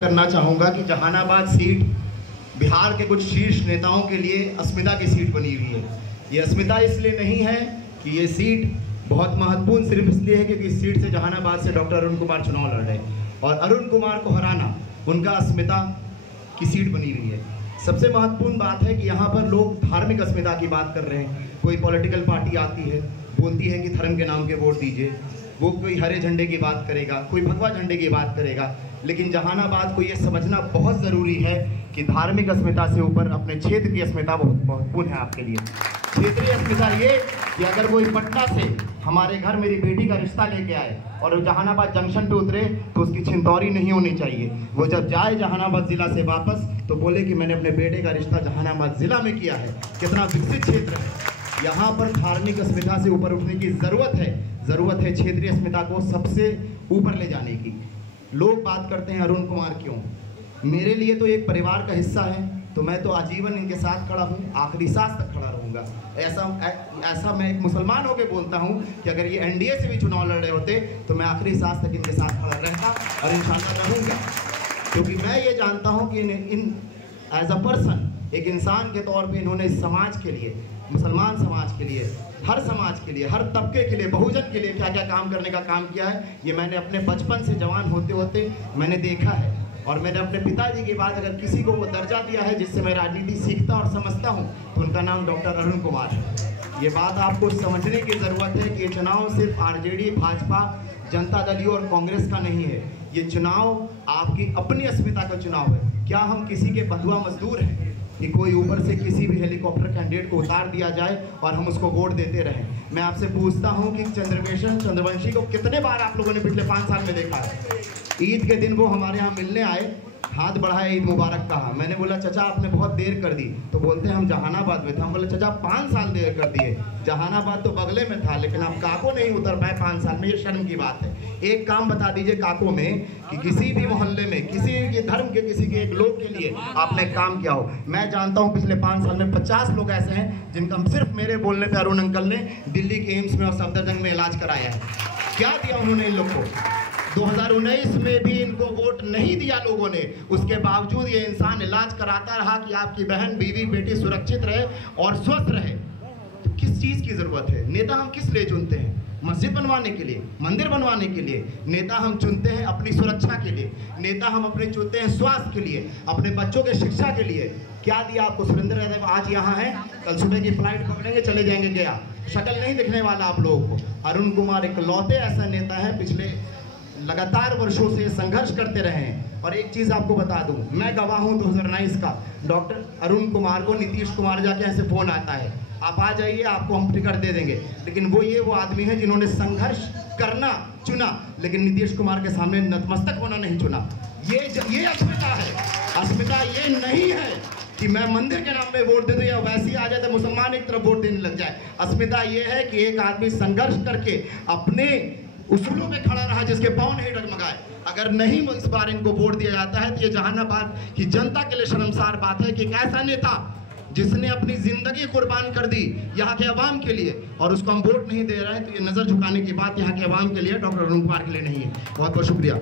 करना चाहूँगा कि जहानाबाद सीट बिहार के कुछ शीर्ष नेताओं के लिए अस्मिता की सीट बनी हुई है। ये अस्मिता इसलिए नहीं है कि ये सीट बहुत महत्वपूर्ण सिर्फ इसलिए है क्योंकि इस सीट से जहानाबाद से डॉक्टर अरुण कुमार चुनाव लड़ रहे हैं और अरुण कुमार को हराना उनका अस्मिता की सीट बनी हुई है। सबसे महत्वपूर्ण बात है कि यहाँ पर लोग धार्मिक अस्मिता की बात कर रहे हैं। कोई पॉलिटिकल पार्टी आती है, बोलती है कि धर्म के नाम के वोट दीजिए, वो कोई हरे झंडे की बात करेगा, कोई भगवा झंडे की बात करेगा, लेकिन जहानाबाद को ये समझना बहुत ज़रूरी है कि धार्मिक अस्मिता से ऊपर अपने क्षेत्र की अस्मिता बहुत महत्वपूर्ण है आपके लिए। क्षेत्रीय अस्मिता ये कि अगर कोई पटना से हमारे घर मेरी बेटी का रिश्ता लेके आए और जहानाबाद जंक्शन पे उतरे तो उसकी छिंतौरी नहीं होनी चाहिए। वो जब जाए जहानाबाद ज़िला से वापस तो बोले कि मैंने अपने बेटे का रिश्ता जहानाबाद ज़िला में किया है। कितना विकसित क्षेत्र है। यहाँ पर धार्मिक अस्मिता से ऊपर उठने की ज़रूरत है क्षेत्रीय अस्मिता को सबसे ऊपर ले जाने की। लोग बात करते हैं अरुण कुमार क्यों, मेरे लिए तो एक परिवार का हिस्सा है, तो मैं तो आजीवन इनके साथ खड़ा हूँ, आखिरी सांस तक खड़ा रहूँगा। ऐसा मैं एक मुसलमान होकर बोलता हूँ कि अगर ये एनडीए से भी चुनाव लड़ रहे होते तो मैं आखिरी सांस तक इनके साथ खड़ा रहता और इंशाल्लाह रहूँगा, क्योंकि मैं ये जानता हूँ कि इन एज अ पर्सन, एक इंसान के तौर पे इन्होंने समाज के लिए, मुसलमान समाज के लिए, हर समाज के लिए, हर तबके के लिए, बहुजन के लिए क्या क्या काम करने का काम किया है, ये मैंने अपने बचपन से जवान होते होते मैंने देखा है। और मैंने अपने पिताजी के बाद अगर किसी को वो दर्जा दिया है जिससे मैं राजनीति सीखता और समझता हूँ तो उनका नाम डॉक्टर अरुण कुमार है। ये बात आपको समझने की ज़रूरत है कि ये चुनाव सिर्फ आरजेडी, भाजपा, जनता दल और कांग्रेस का नहीं है। ये चुनाव आपकी अपनी अस्मिता का चुनाव है। क्या हम किसी के बंधुआ मजदूर हैं कि कोई ऊपर से किसी भी हेलीकॉप्टर कैंडिडेट को उतार दिया जाए और हम उसको वोट देते रहें? मैं आपसे पूछता हूं कि चंद्रवंशी को कितने बार आप लोगों ने पिछले 5 साल में देखा है? ईद के दिन वो हमारे यहाँ मिलने आए, हाथ बढ़ाए, ईद मुबारक कहा। मैंने बोला चाचा आपने बहुत देर कर दी, तो बोलते हैं हम जहानाबाद में थे। हम बोले चाचा 5 साल देर कर दिए, जहानाबाद तो बगले में था, लेकिन आप काको नहीं उतर पाए 5 साल में, ये शर्म की बात है। एक काम बता दीजिए काको में कि किसी भी मोहल्ले में किसी के धर्म के, किसी के एक लोग के लिए आपने काम किया हो। मैं जानता हूँ पिछले 5 साल में 50 लोग ऐसे हैं जिनका सिर्फ मेरे बोलने पर अरुण अंकल ने दिल्ली के एम्स में और सफदरजंग में इलाज कराया है। क्या दिया उन्होंने इन लोग को? 2019 में भी इनको वोट नहीं दिया लोगों ने, उसके बावजूद ये इंसान इलाज कराता रहा कि आपकी बहन, बीवी, बेटी सुरक्षित रहे और स्वस्थ रहे। तो किस चीज़ की ज़रूरत है? नेता हम किस लिए चुनते हैं? मस्जिद बनवाने के लिए, मंदिर बनवाने के लिए? नेता हम चुनते हैं अपनी सुरक्षा के लिए, नेता हम अपने चुनते हैं स्वास्थ्य के लिए, अपने बच्चों के शिक्षा के लिए। क्या दिया आपको? सुरेंद्र यादव आज यहाँ है, कल सुबह की फ्लाइट पकड़ेंगे, चले जाएंगे गया, शक्ल नहीं दिखने वाला आप लोगों को। अरुण कुमार इकलौते ऐसा नेता है पिछले लगातार वर्षों से संघर्ष करते रहे हैं। और एक चीज़ आपको बता दूं, मैं गवाह हूं 2019 का। डॉक्टर अरुण कुमार को नीतीश कुमार जाके ऐसे फोन आता है, आप आ जाइए, आपको हम टिकट दे देंगे। लेकिन वो आदमी है जिन्होंने संघर्ष करना चुना, लेकिन नीतीश कुमार के सामने नतमस्तक होना नहीं चुना। ये अस्मिता है। अस्मिता ये नहीं है कि मैं मंदिर के नाम पे वोट दे दूं या वैसे ही आ जाए तो मुसलमान एक तरफ वोट देने लग जाए। अस्मिता ये है कि एक आदमी संघर्ष करके अपने उसूलों पे खड़ा रहा जिसके पांव नहीं डगमगाए। अगर नहीं इस बार इनको वोट दिया जाता है तो ये जहानाबाद की जनता के लिए शर्मसार बात है कि एक ऐसा नेता जिसने अपनी जिंदगी कुर्बान कर दी यहाँ के अवाम के लिए और उसको हम वोट नहीं दे रहे हैं, तो ये नजर झुकाने की बात यहाँ के अवाम के लिए, डॉक्टर अरुण कुमार के लिए नहीं है। बहुत बहुत शुक्रिया।